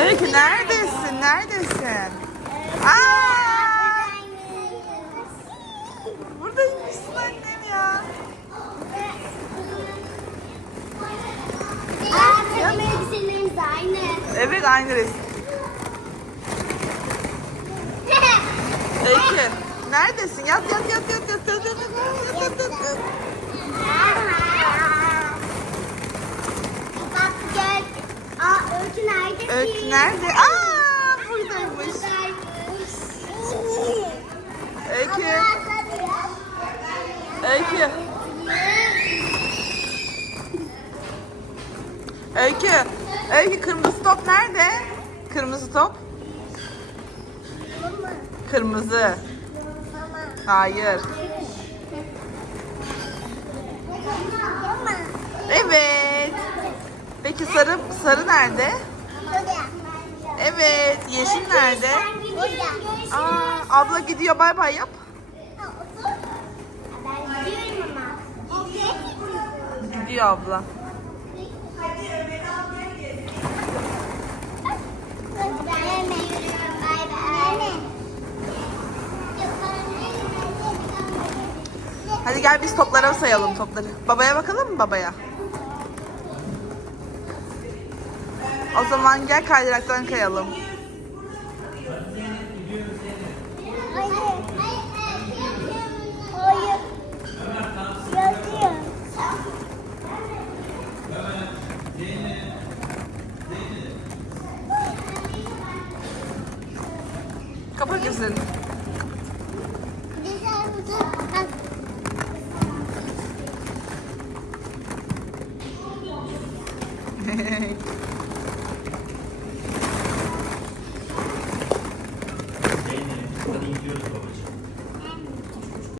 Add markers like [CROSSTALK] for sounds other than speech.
Öykü neredesin? Neredesin? Aa! Buradaymışsın annem ya. Aa, takım elbiselerimiz aynı. Evet aynı resim. Öykü neredesin? Yat yat yat yat yat yat yat yat yat yat yat. Bak gel. Aa Öykü neredesin? Öykü nerede? Aa buradaymış. Öykü. Öykü. Öykü. Öykü kırmızı top nerede? Kırmızı top. Kırmızı. Hayır. Evet. Peki sarı sarı nerede? Evet. Yeşil nerede? Aa, abla gidiyor bay bay yap. Gidiyor abla. Hadi gel biz toplara sayalım topları. Babaya bakalım mı babaya? O zaman gel kaydıraktan kayalım. Kapa gözlerini. Hey. [LAUGHS]